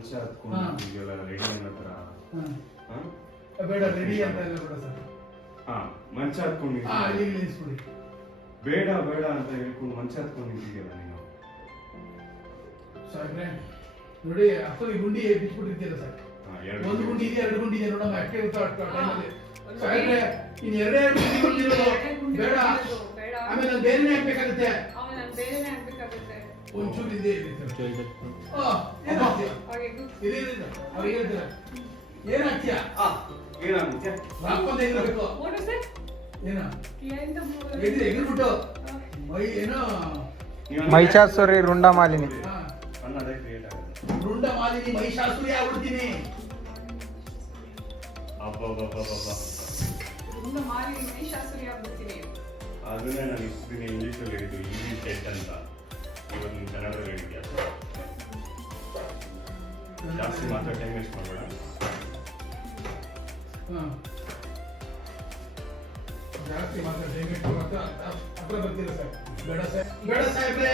ಮಂಚ ಹತ್ಕೊಂಡು ಈಗೆಲ್ಲ ರೆಡಿ ಅನ್ನೋ ತರ ಬೇಡ ರೆಡಿ ಅಂತ ಇಲ್ಲ ಬೇಡ ಸರ್. ಮಂಚ ಹತ್ಕೊಂಡು ಇಲ್ಲಿ ನಿಲ್ಲಿಸ್ಬಿಡಿ. ಬೇಡ ಬೇಡ ಅಂತ ಹೇಳ್ಕೊಂಡು ಮಂಚ ಹತ್ಕೊಂಡು ನಿಂತಿದ್ಯಲ್ಲ ನೀನು. ಸಾಹೇಬ್ರೆ ನೋಡಿ ಅಷ್ಟೊಂದು ಗುಂಡಿ ಬಿಚ್ಚಿಬಿಟ್ಟಿದ್ದೀರ ಸರ್. ಒಂದು ಗುಂಡಿ ಇದೆ, ಎರಡು ಗುಂಡಿ ಇದೆ ನೋಡಮ್ಮ. ಯಾಕೆ ಸಾಹೇಬ್ರೆ ಇನ್ನು ಎರಡೇ ಗುಂಡಿ ಇರೋದು. ಬೇಡ ಆಮೇಲೆ ನಾನು ಬೇರೆನೇ ಹಾಕ್ಬೇಕಾಗುತ್ತೆ. ಒಂಚೂರು ಇದೆ ಅವ್ರಿಗೆ ಹೇಳ್ತೀರ ಏನಾಗ್ತೀಯ ಏನಾಗುತ್ತೆ ರಾಕೊಂಡ್ ಹೆಂಗಿರ್ಬೇಕು ಏನ ಹೆಂಗಿರ್ಬಿಟ್ಟು ಮೈ ಏನೋ ಮಹಿಷಾಸುರಿ ರುಂಡಮಾಲಿನಿ ರುಂಡಮಾಲಿನಿ ಮಹಿಷಾಸುರಿ ಆಗ್ಬಿಡ್ತೀನಿ. ಅದನ್ನೇ ನಾನು ಇಷ್ಟು ದಿನ ಇಂಗ್ಲೀಷಲ್ಲಿ ಹೇಳಿದ್ದು ಇಂಗ್ಲೀಷ್ ಟೆಸ್ಟ್ ಅಂತ. ಇವತ್ತು ನೀನು ಕನ್ನಡದಲ್ಲಿ ಹೇಳಿದ್ಯಾ. ಜಾಸ್ತಿ ಮಾತ್ರ ಟೈಮ್ ವೇಸ್ಟ್ ಮಾಡಬೇಡ. ಜಾಸ್ತಿ ಮಾತ್ರ ಟೈಮ್ ವೇಸ್ಟ್ ಮಾಡ್ತಾ ಹತ್ರ ಬರ್ತೀರಾ ಸರ್. ಬೇಡ ಸರ್, ಬೇಡ ಸಾಹೇಬ್ರೆ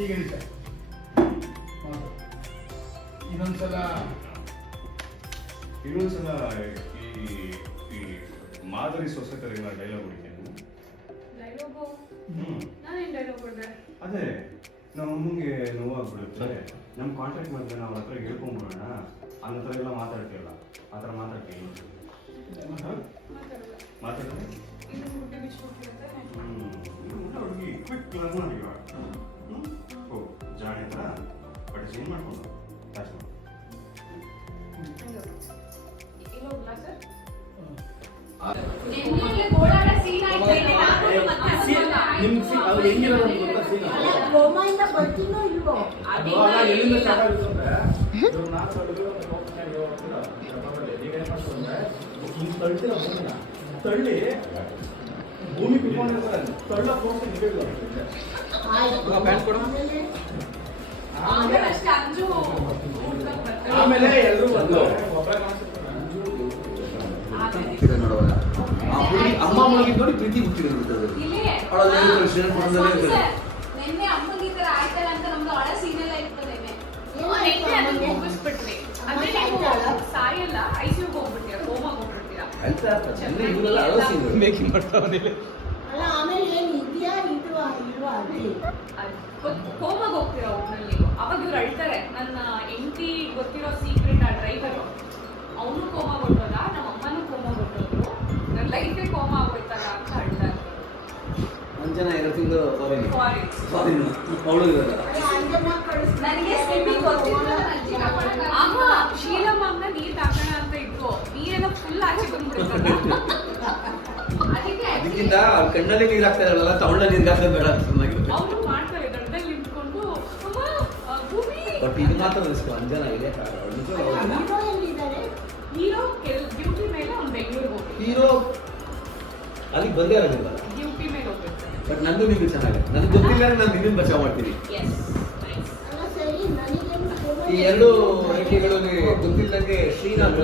ಈಗ ಹೇಳಿ ಸರ್. ಇನ್ನೊಂದ್ಸಲ ಈ ಮಾದರಿ ಸೊಸೈಟಿ ಡೈಲಾಗ್ ಹೊಡಿತೇನೆ. ಅದೇ ನಮ್ಮ ಅಮ್ಮಂಗೆ ನೋವಾಗ್ಬಿಡುತ್ತೆ. ನಮ್ಮ ಕಾಂಟ್ಯಾಕ್ಟ್ ಮಾಡಿದ್ರೆ ನಾವು ಹತ್ರ ಹೇಳ್ಕೊಂಡ್ಬಿಡೋಣ. ಅನ್ನೋ ಥರ ಎಲ್ಲ ಮಾತಾಡ್ತೀವಲ್ಲ, ಆ ಥರ ಮಾತಾಡ್ತೀವಿ. ಮಾತಾಡ್ತೀವಿ ಹುಡುಗಿ ಕ್ವಿಕ್ ಲರ್ನ್ ಮಾಡಿ ಜಾಡಿ ಥರ ಬಟ್ ಚೇಂಜ್ ಮಾಡ್ಕೊಂಡು ಟಚ್ ಮಾಡಿ. ತಳ್ಳಿ ಭೂಮಿ ಆಮೇಲೆ ಎಲ್ಲರೂ ಅಮ್ಮ ಮಲಗಿ ನೋಡಿ ಪ್ರೀತಿ ಹುಟ್ಟಿರುತ್ತೆ. ಕೋಮಾಗ ಹೋಗ್ತೀರಾ ಒಟ್ನಲ್ಲಿ. ಅವಾಗ ಇವ್ರು ಅಳ್ತಾರೆ. ನನ್ನ ಹೆಂಡತಿ ಗೊತ್ತಿರೋ ಸೀಕ್ರೆಟ್ ಆ ಡ್ರೈವರು ಅವನು ಕೋಮಾ ಕೊಟ್ಟೋದ, ನಮ್ಮ ಅಮ್ಮನೂ ಕೋಮಾ ಕೊಟ್ಟೋದ್ರು, ನನ್ನ ಲೈಫೇ ಕೋಮಾ ಆಗೋಯ್ತಲ್ಲ ಅಂತ ಅಳ್ತಾರೆ. ಅಂಜನ 2 ತಿಂಗಳು ನನಗೆ ಸ್ವಿಮ್ಮಿಂಗ್ ಗೊತ್ತಿಲ್ಲ. ಆಗ ಶೀಲಮ್ಮನ ನೀರ್ ಹಾಕೋಣ ಅಂತ ಇತ್ತು. ನೀರೆಲ್ಲ ಫುಲ್ ಆಚೆ ಬಂದ್ಬಿಡ್ತಲ್ಲ. ಅದಕ್ಕಿಂತ ಕಣ್ಣಲ್ಲಿ ನೀರು ಹಾಕ್ತಾ ಇರಲ್ಲ, ತಗೊಂಡ ನೀರು ಹಾಕೋದು ಬೇಡ ಅಂತ ಅವರು ಮಾಡ್ತಾರೆ. ದೊಡ್ಡದಲ್ಲಿ ನಿಂತ್ಕೊಂಡು ಬಟ್ ಇದು ಮಾತ್ರ ಅಂಜನ ಇದೆ. ಹೀರೋ ಡ್ಯೂಟಿ ಮೇಲೆ ಅವ್ನು ಬೆಂಗಳೂರಿಗೆ ಹೋಗ್ಬೇಕು. ಹೀರೋ ಅಲ್ಲಿಗೆ ಬಂದೇ ಇರೋದಿಲ್ಲ. ಡ್ಯೂಟಿ ಮೇಲೆ ಹೋಗ್ಬೇಕು. ಬಟ್ ನಂದು ನಿಮ್ಗೆ ಚೆನ್ನಾಗಿದೆ. ನನಗೆ ಗೊತ್ತಿಲ್ಲ, ನಾನು ನಿಮ್ಮನ್ನು ಬಚಾವ್ ಮಾಡ್ತೀನಿ. ಈ ಎರಡು ರೇಖೆಗಳಲ್ಲಿ ಗೊತ್ತಿಲ್ಲದಂಗೆ ಶ್ರೀನಾಥ್